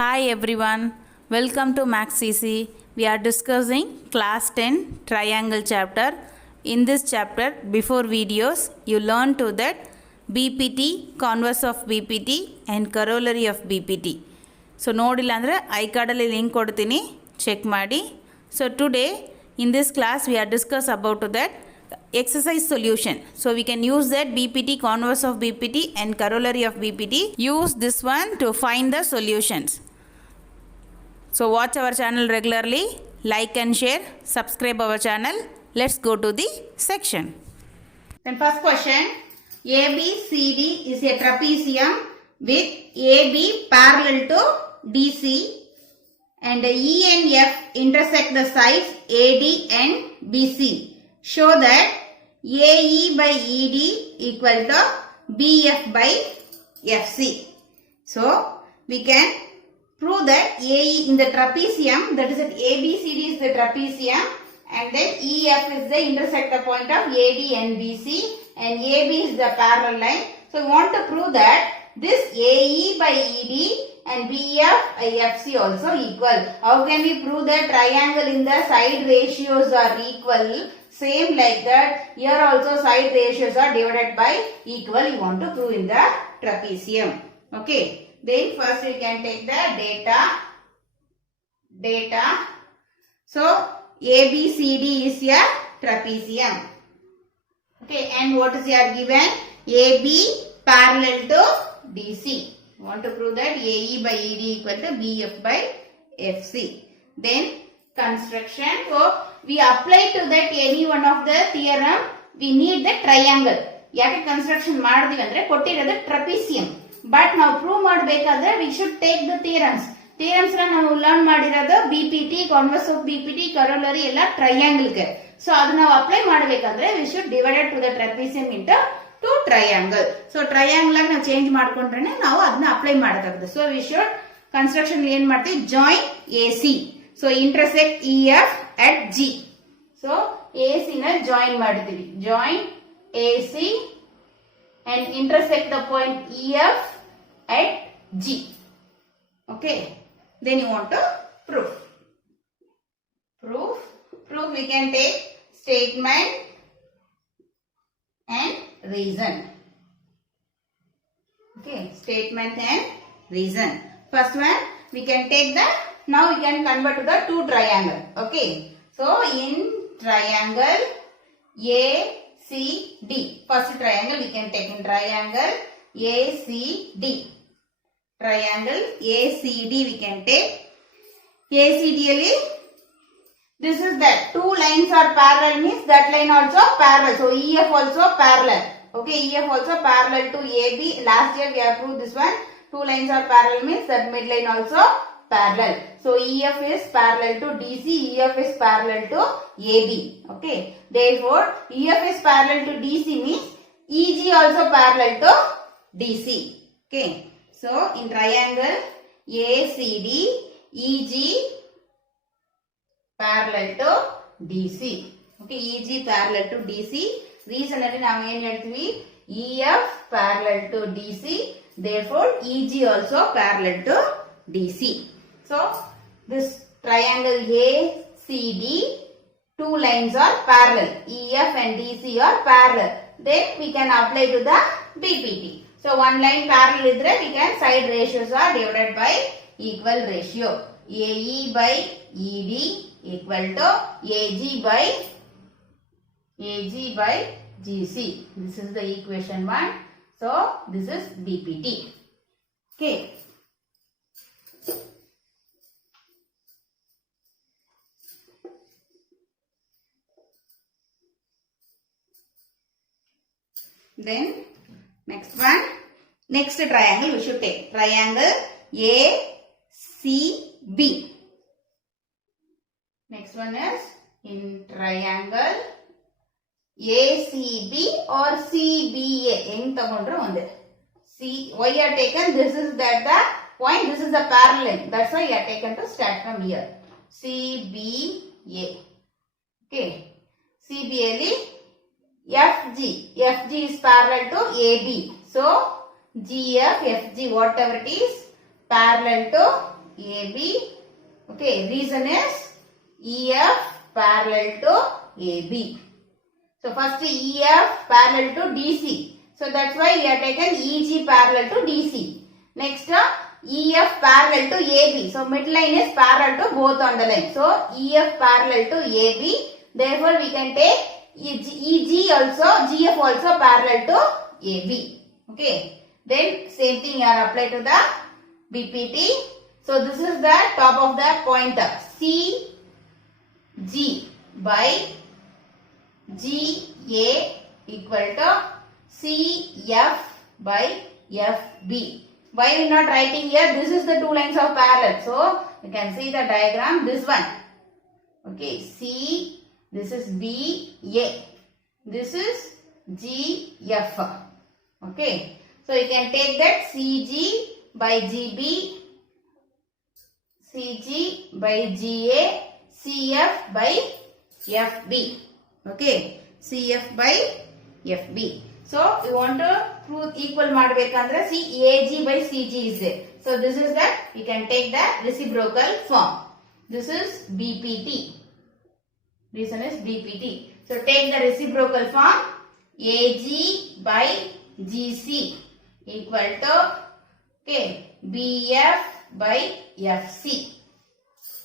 Hi everyone, welcome to Max CC. We are discussing class 10 triangle chapter. In this chapter, before videos, you learn to that BPT, converse of BPT and corollary of BPT. So ನೋಡಿಲ್ಲ ಅಂದರೆ I ಕಾರ್ಡಲ್ಲಿ link ಕೊಡ್ತೀನಿ, check ಮಾಡಿ. So today in this class we are discuss about that exercise solution. So we can use that BPT, converse of BPT and corollary of BPT. Use this one to find the solutions. So watch our channel regularly, like and share, subscribe our channel. Let's go to the section. Then first question, ABCD is a trapezium with AB parallel to DC and E and F intersect the sides AD and BC. Show that AE by ED equal to BF by FC. So we can prove that AE in the trapezium, that is that ABCD is the trapezium and then EF is the intersector point of AD and BC and AB is the parallel line. So we want to prove that this AE by ED and BF by FC also equal. How can we prove that triangle in the side ratios are equal? Same like that, here also side ratios are divided by equal. You want to prove in the trapezium. Okay. Then first we can take the data. So ABCD is a trapezium. Okay, and what is here given? AB parallel to DC. We want to prove that AE by ED equal to BF by FC. Then construction. So we apply to that any one of the theorem. We need the triangle. ಯಾಕೆ construction ಮಾಡಿದ್ವಿ ಅಂದ್ರೆ ಕೊಟ್ಟಿರೋದು trapezium. But ನಾವು prove ಮಾಡಬೇಕಾದ್ರೆ we should take the theorems. Theorems ನಾವು learn ಮಾಡಿರೋದು BPT, converse of BPT, corollary ಎಲ್ಲ ಟ್ರಯಾಂಗಲ್ಗೆ. ಸೊ ಅದು ನಾವು ಅಪ್ಲೈ ಮಾಡಬೇಕಾದ್ರೆ we should divided to the trapezium into two triangle. So triangle ಆಗಿ ನಾವು ಚೇಂಜ್ ಮಾಡ್ಕೊಂಡ್ರೆ ನಾವು ಅದನ್ನ ಅಪ್ಲೈ ಮಾಡಬಹುದು. ಸೊ ವಿ ಶುಡ್ ಕನ್ಸ್ಟ್ರಕ್ಷನ್ ಏನ್ ಮಾಡ್ತೀವಿ? Join AC. So intersect EF at G. So AC ನ ಜಾಯಿನ್ ಮಾಡ್ತೀವಿ. Join AC and intersect the point EF at G. Okay. Then you want to prove. Proof we can take statement and reason. Okay. Statement and reason. First one we can take the, now we can convert to the two triangle. Okay. So in triangle ACD. First triangle we can take in triangle ACD. Triangle ACD we can take. ACD this is that two lines are parallel means that line also parallel. So EF also parallel. Okay, EF also parallel to AB. Last year we have proved this one. Two lines are parallel means that midline also parallel. So EF is parallel to DC, EF is parallel to AB. Okay. Therefore, EF is parallel to DC means EG also parallel to DC. Okay. So in triangle ACD, EG parallel to DC. Okay. EG parallel to DC. Reason that now EF parallel to DC. Therefore, EG also parallel to DC. So, this triangle ACD, two lines are parallel. EF and DC are parallel. Then we can apply to the BPT. So, one line parallel idre we can side ratios are divided by equal ratio. AE by ED equal to AG by GC. This is the equation 1. So, this is BPT. Okay. Then next one, next triangle we should take triangle ACB. Next one is in triangle ACB or CBA. Why you are taken? This is that the point. This is the parallel. That's why you are taken to start from here. CBA. Okay. CBA FG is parallel to AB. So GF, FG, whatever it is, parallel to AB. Okay, reason is EF parallel to AB. So first EF parallel to DC. So that's why we have taken EG parallel to DC. Next EF parallel to AB. So midline is parallel to both on the line. So EF parallel to AB. Therefore we can take EG also, GF also parallel to AB. Okay. Then same thing are applied to the BPT. So this is the top of the pointer. CG by GA equal to CF by FB. Why we not writing here? This is the two lines of parallel. So you can see the diagram. This one. Okay. C. This is B. A. This is G. F. Okay. So you can take that CG by GB, CG by GA, CF by FB. Okay. CF by FB. So you want to prove equal madbekandre see AG by CG is there. So this is that you can take the reciprocal form. This is BPT. Reason is BPT. So take the reciprocal form AG by GC equal to okay BF by FC.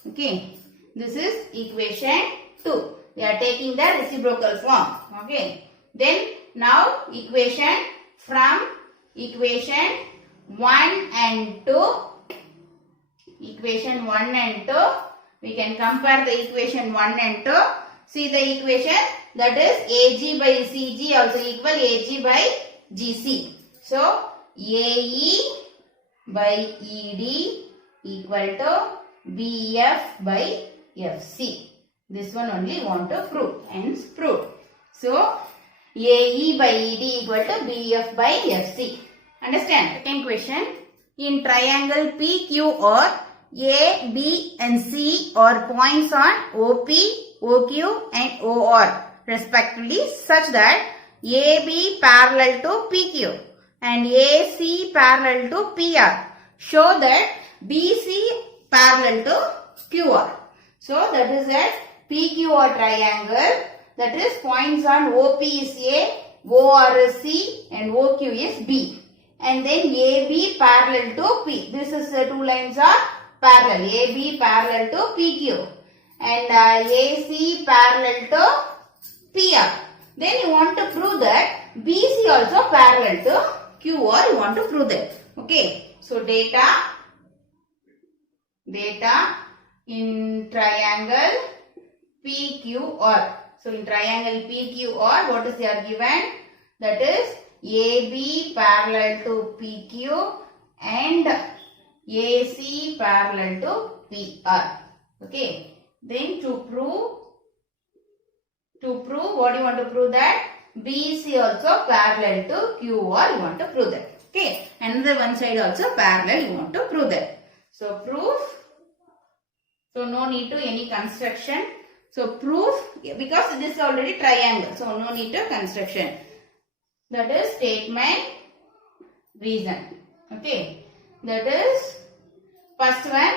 Okay. This is equation 2. We are taking the reciprocal form. Okay. Then now equation from equation 1 and 2. Equation 1 and 2. We can compare the equation 1 and 2. See the equation that is AG by CG also equal AG by GC. So AE by ED equal to BF by FC. This one only want to prove. Hence prove. So AE by ED equal to BF by FC. Understand? Second question. In triangle PQR, A, B and C are points on OP, OQ and OR respectively such that AB parallel to PQ and AC parallel to PR. Show that BC parallel to QR. So that is that PQR triangle, that is points on OP is A, OR is C and OQ is B. And then AB parallel to P. This is the two lines are parallel. AB parallel to PQ. And AC parallel to PR. Then you want to prove that BC also parallel to QR. You want to prove that. Okay. So data in triangle PQR. So in triangle PQR, what is here given? That is AB parallel to PQ and AC parallel to PR. Okay. Then to prove what you want to prove that BC also parallel to QR, you want to prove that. Okay. Another one side also parallel, you want to prove that. So proof. So no need to any construction. So proof, because this is already triangle. So no need to construction. That is statement, reason. Okay. That is first one.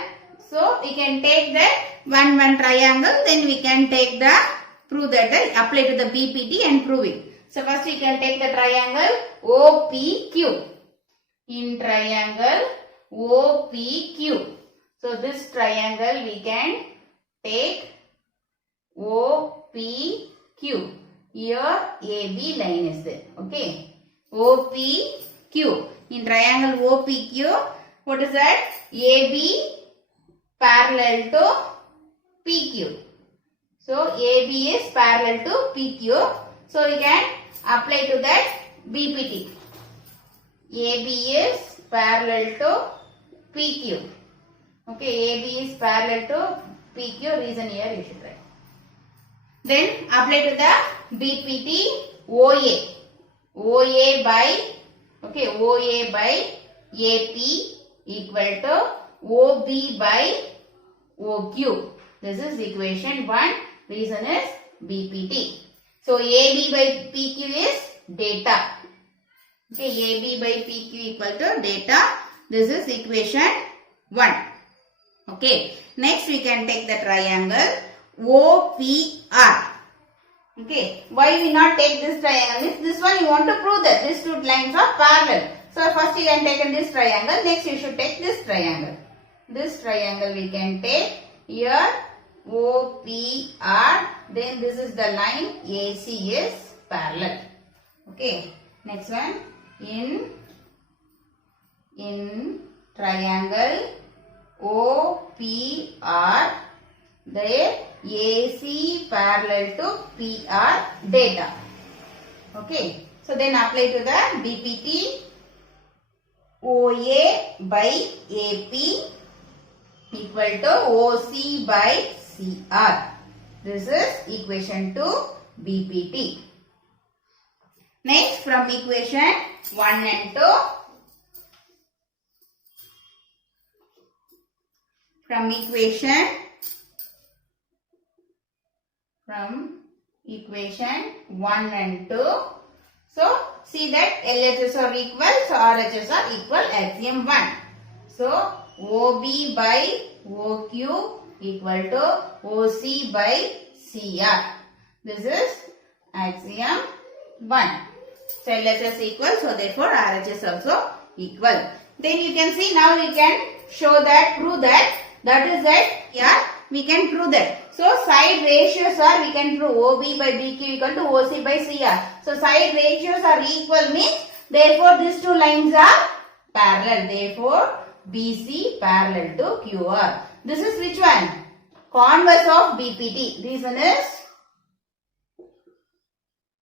So we can take that one triangle. Then we can take the prove that apply to the BPT and prove it. So first we can take the triangle OPQ. In triangle OPQ. So this triangle we can take OPQ. Here AB line is there. Okay. OPQ. In triangle OPQ, what is that? AB parallel to PQ. So AB is parallel to PQ. So we can apply to that BPT. AB is parallel to PQ. Okay, AB is parallel to PQ. Reason here you should write. Then apply to the BPT OA. OA by AP equal to OB by OQ. This is equation 1. Reason is BPT. So AB by PQ is data. Okay, AB by PQ equal to data. This is equation 1. Okay. Next we can take the triangle OPR. Okay. Why we not take this triangle? Means this one you want to prove that these two lines are parallel. So first you can take this triangle. Next you should take this triangle. This triangle we can take here OPR. Then this is the line AC is parallel. Okay. Next one in triangle OPR, the AC parallel to PR data. Okay. So then apply to the BPT. OA by AP equal to OC by CR. This is equation 2 BPT. Next from equation 1 and 2. From equation 1 and 2. So see that LHS are equal, so RHS are equal, axiom 1. So OB by OQ equal to OC by CR. This is axiom 1. So LHS equal, so therefore RHS also equal. Then you can see now we can show that, prove that, that is that, yeah, we can prove that. So side ratios are, we can prove OB by BQ equal to OC by CR. So side ratios are equal means, therefore these two lines are parallel. Therefore BC parallel to QR. This is which one? Converse of BPT. Reason is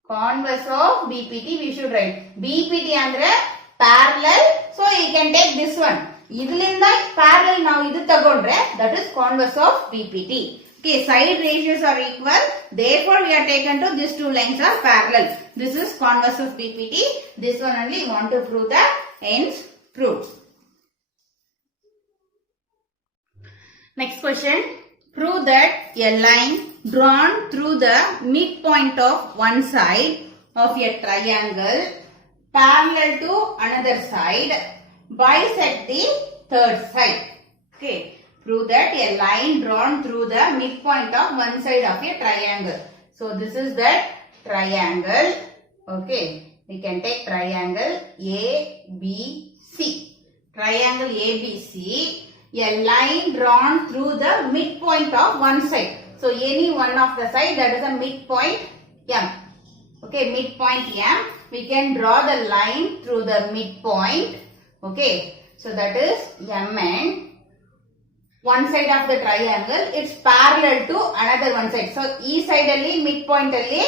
converse of BPT we should write. BPT andre parallel. So you can take this one. Idlinda parallel now idu tagondre, that is converse of BPT. Okay, side ratios are equal. Therefore we are taken to these two lines are parallel. This is converse of BPT. This one only we want to prove the ends proved. Next question. Prove that a line drawn through the midpoint of one side of a triangle parallel to another side bisect the third side. Okay. Prove that a line drawn through the midpoint of one side of a triangle. So this is that triangle. Okay. We can take triangle ABC. Triangle ABC. A line drawn through the midpoint of one side. So any one of the side, that is a midpoint M. Okay, midpoint M. We can draw the line through the midpoint. Okay, so that is MN. One side of the triangle, it's parallel to another one side. So E side alli midpoint alli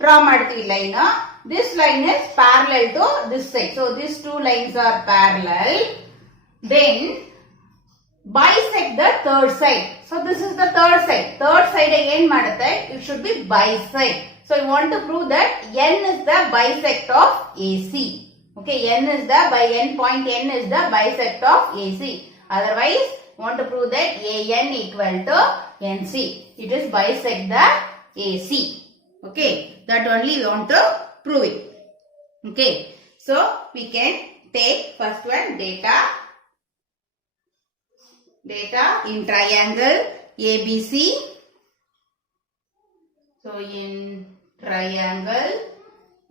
draw ಮಾಡ್ತೀವಿ line. This line is parallel to this side. So these two lines are parallel. Then bisect the third side. So this is the third side. Third side again madutte, it should be bisect. So I want to prove that N is the bisect of AC. Okay, N is the, by N point N is the bisect of AC. Otherwise, want to prove that AN equal to NC. It is bisect the AC. Okay, that only we want to prove it. Okay, so we can take first one data. Data in triangle ABC. So in triangle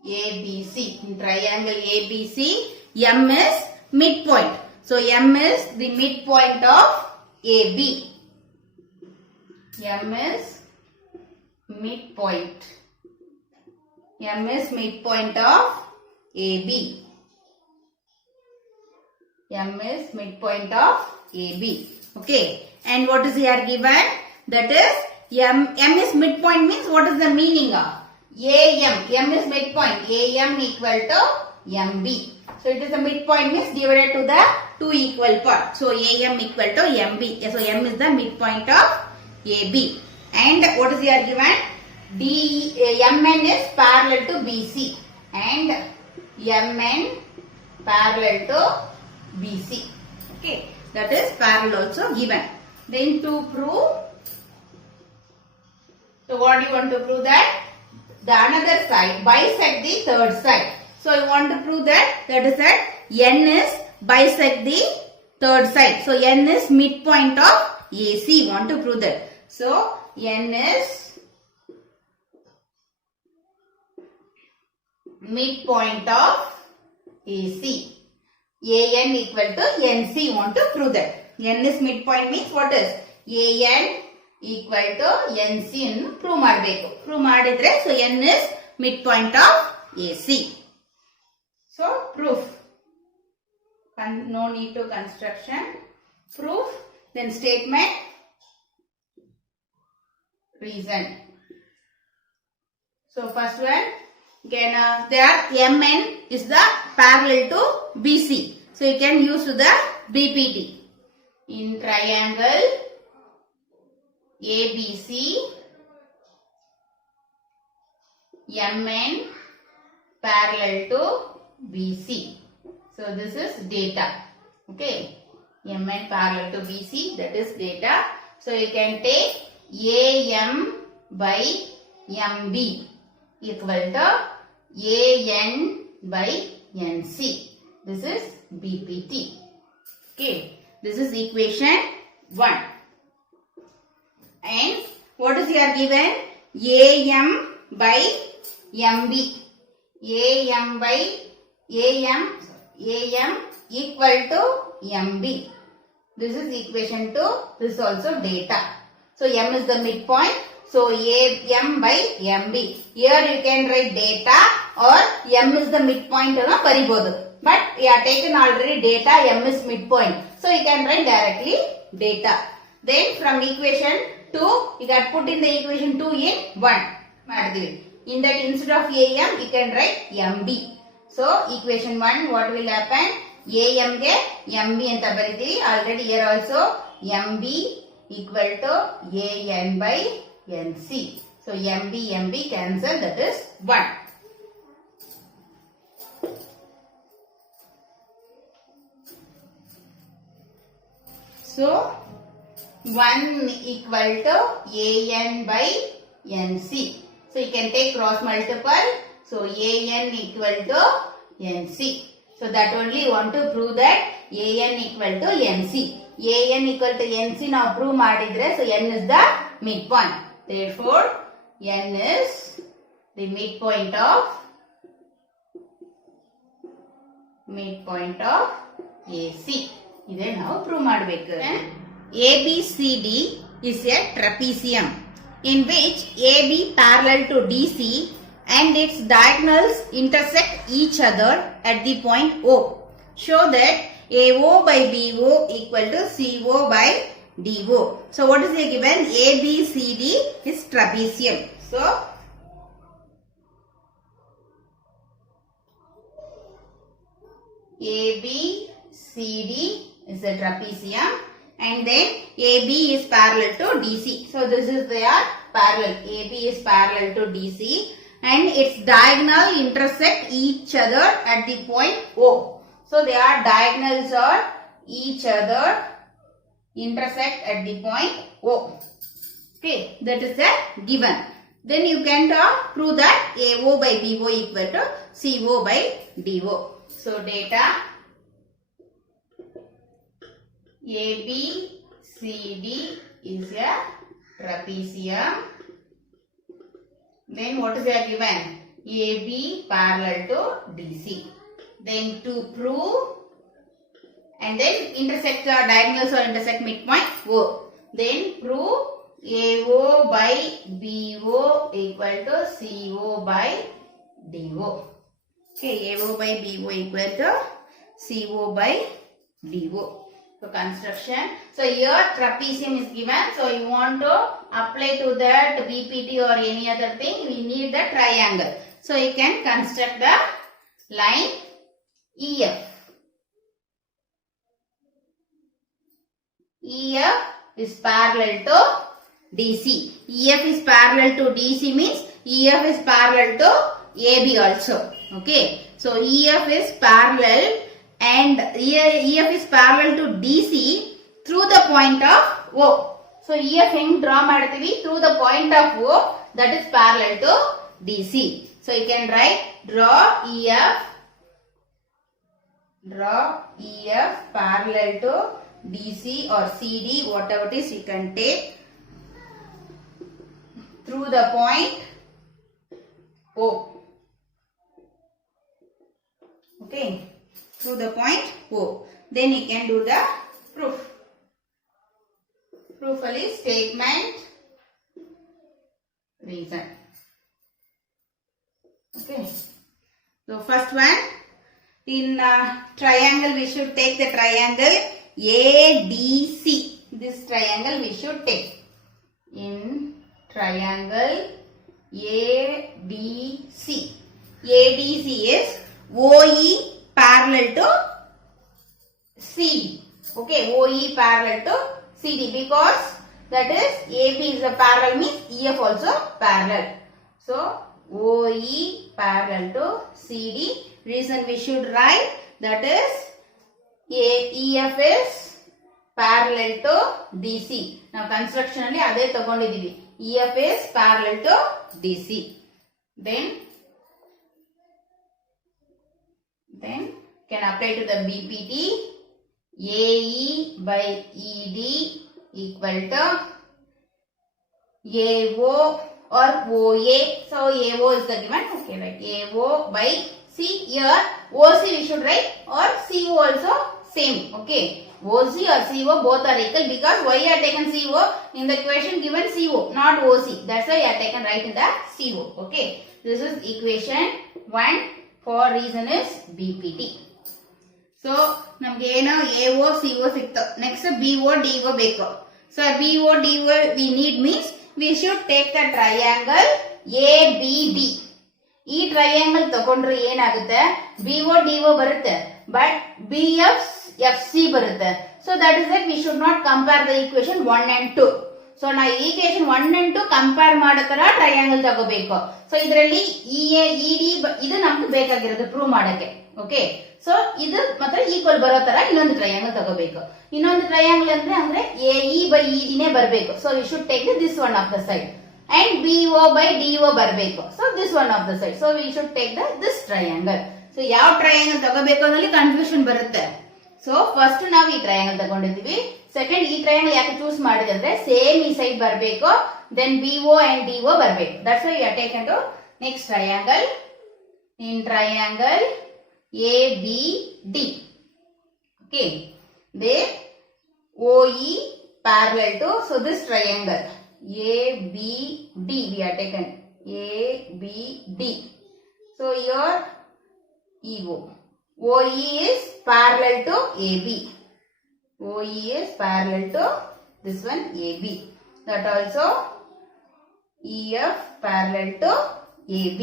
ABC. In triangle ABC, M is midpoint. So M is the midpoint of AB. M is midpoint. M is midpoint of AB. M is midpoint of AB. Okay. And what is here given? That is M is midpoint means what is the meaning of? AM. M is midpoint. AM equal to MB. So it is the midpoint means divided to the two equal parts. So AM equal to MB. So M is the midpoint of AB. And what is here given? MN is parallel to BC. And MN parallel to BC. Okay. That is parallel also given. Then to prove, so what do you want to prove that? The another side bisect the third side. So I want to prove that is that N is bisect the third side. So N is midpoint of AC. Want to prove that. So N is midpoint of AC. AN equal to NC. Want to prove that. N is midpoint means what is? AN equal to NC in prove ಮಾಡಬೇಕು. Prove ಮಾಡಿದ್ರೆ so N is midpoint of AC. So proof. No need to construction. Proof. Then statement. Reason. So first one. Again, there MN is the parallel to BC. So you can use the BPT. In triangle ABC, MN parallel to BC. So this is data. Okay. MN parallel to BC, that is data. So you can take AM by MB equal to AN by NC. This is BPT. Okay. This is equation 1. And what is here given? AM by MB. AM by AM equal to MB. This is equation 2. This is also data. So M is the midpoint. So AM by MB. Here you can write data or M is the midpoint. But we have taken already data. M is midpoint. So you can write directly data. Then from equation 2, you can put in the equation 2 in 1. In that instead of AM, you can write MB. So equation 1, what will happen? AM ge MB anta baridhivi. Already here also MB equal to AN by NC. So MB cancel, that is 1. So 1 equal to AN by NC. So you can take cross multiple. So AN equal to NC. So that only you want to prove that AN equal to NC. AN equal to NC now prove madidre. So N is the midpoint. Therefore N is the midpoint of AC. Ide now prove madbeku. ABCD is a trapezium in which AB parallel to DC and its diagonals intersect each other at the point O. Show that AO by BO equal to CO by DO. So what is here given? ABCD is trapezium. So ABCD is a trapezium and then AB is parallel to DC. So this is their parallel. AB is parallel to DC and its diagonal intersect each other at the point O. So their diagonals are each other intersect at the point O. Okay, that is the given. Then you can prove that AO by BO equal to CO by DO. So data ABCD is a trapezium. Then what is there given? AB parallel to DC. Then to prove and then intersect the diagonals or intersect midpoint O. Then prove AO by BO equal to CO by DO. Okay, AO by BO equal to CO by DO. So construction. So here trapezium is given. So you want to apply to that BPT or any other thing. We need the triangle. So you can construct the line EF. EF is parallel to DC. EF is parallel to DC means EF is parallel to AB also. Okay. So EF is parallel and EF is parallel to DC through the point of O. So EF ಹೆಂಗ್ draw ಮಾಡ್ತೀವಿ through the point of O, that is parallel to DC. So you can write draw EF parallel to DC or CD, whatever it is, you can take through the point O. Okay, through the point O. Then you can do the proof. Proof is statement, reason. Okay. So first one, in triangle we should take the triangle ADC. This triangle we should take. In triangle ADC. ADC is OE parallel to CD. Okay, OE parallel to CD, because that is AB is a parallel means EF also parallel. So OE parallel to CD. Reason we should write, that is EF is parallel to DC. Now construction alli ade tagondidivi. EF is parallel to DC. Then can apply to the BPT. AE by ED equal to AO or OA. So AO is the given. Okay, right. AO by C. Here OC we should write, or CO also same. Okay. OC or CO both are equal, because why I have taken CO? In the equation given CO, not OC. That's why I have taken right in the CO. Okay. This is equation 1 for reason is BPT. So ನಮಗೆ ಏನು AO CO ಸಿಕ್ತು. Next BO DO ಬೇಕು. So BO DO we need means we should take the triangle ABD. ಈ triangle ತಗೊಂಡ್ರೆ ಏನಾಗುತ್ತೆ, BO DO ಬರುತ್ತೆ, but BF FC ಬರುತ್ತೆ. So that is that we should not compare the equation 1 and 2. So ನಾವು equation 1 and 2 compare ಮಾಡೋ ತರ triangle ತಗೋಬೇಕು. So ಇದರಲ್ಲಿ EA ED ಇದು ನಮ್ಗೆ ಬೇಕಾಗಿರೋದು ಪ್ರೂವ್ ಮಾಡಕ್ಕೆ. ಓಕೆ, ಸೊ ಇದು ಮಾತ್ರ ಈಕ್ವಲ್ ಬರೋ ತರ ಇನ್ನೊಂದು ಟ್ರಯಾಂಗಲ್ ತಗೋಬೇಕು. ಇನ್ನೊಂದು ಟ್ರಯಾಂಗಲ್ ಅಂದ್ರೆ AE by ED ನೇ ಬರಬೇಕು. So we should take this one of the side, and BO by DO ಬರಬೇಕು. So this one of the side. So we should take this triangle. So ಯಾವ triangle ತಗೋಬೇಕು ಅನ್ನೋಲ್ಲಿ confusion ಬರುತ್ತೆ. So first ನಾವು ಈ triangle ತಗೊಂಡಿದ್ದೀವಿ. Second, ಈ triangle ಯಾಕೆ choose ಮಾಡಿದೆ ಅಂದ್ರೆ ಸೇಮ್ ಈ ಸೈಡ್ ಬರಬೇಕು, ದೆನ್ BO and DO ಬರಬೇಕು. That's why we are taken to next triangle. In triangle ABD. Okay, there OE parallel to, so this triangle ABD we are taken ABD. So your EO OE is parallel to AB. OE is parallel to this one AB. That also EF parallel to AB.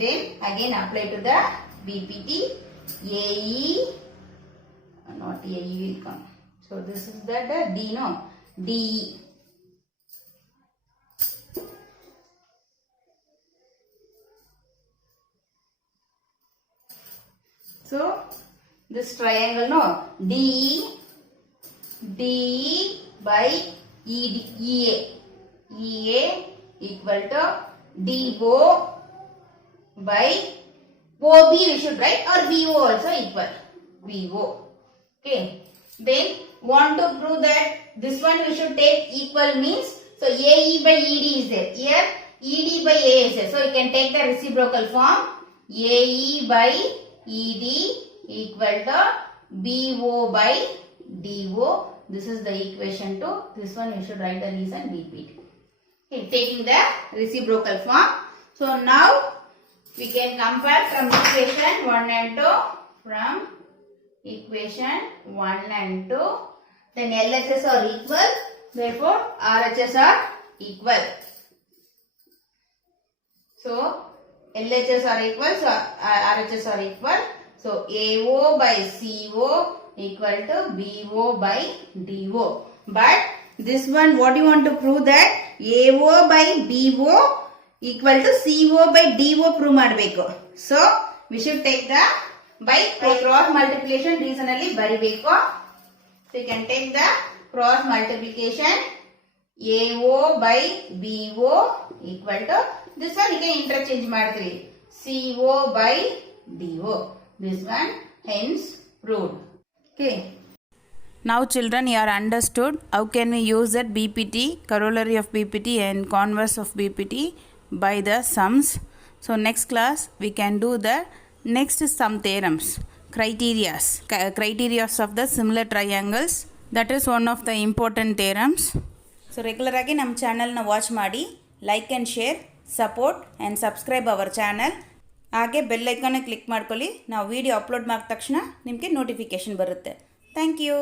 Then again apply to the BPT. AE, not AE will come. So this is the D, no, DE. So this triangle, no, DE by ED, EA equal to DO by OB we should write, or BO also equal, BO. Okay, then want to prove that this one we should take equal means, so AE by ED is there, here ED by A is there, so you can take the reciprocal form. AE by ED equal to BO by DO. This is the equation 2. This one you should write the reason BPT. Okay, taking the reciprocal form. So now we can compare from equation 1 and 2. From equation 1 and 2. Then LHS are equal. Therefore RHS are equal. So LHS are equal. So RHS are equal. So AO by CO equal to BO by DO. But this one, what you want to prove, that AO by BO equal to CO by DO prove ಮಾಡಬೇಕು. So we should take the by cross multiplication reason ಅಲ್ಲಿ ಬರಿಬೇಕು. So you can take the cross multiplication. AO by BO equal to this one you can interchange ಮಾಡ್ತೀವಿ, CO by DO. This one hence proved. Okay. Now children, you are understood how can we use that BPT, corollary of BPT and converse of BPT by the sums. So next class we can do the next sum theorems, criteria of the similar triangles. That is one of the important theorems. So regular ಆಗಿ ನಮ್ಮ ಚಾನಲ್ನ watch ಮಾಡಿ, like and share, support and subscribe our channel. ಹಾಗೆ bell icon click ಮಾಡ್ಕೊಳ್ಳಿ. ನಾವು video upload ಮಾಡಿದ ತಕ್ಷಣ ನಿಮಗೆ ನೋಟಿಫಿಕೇಷನ್ ಬರುತ್ತೆ. Thank you.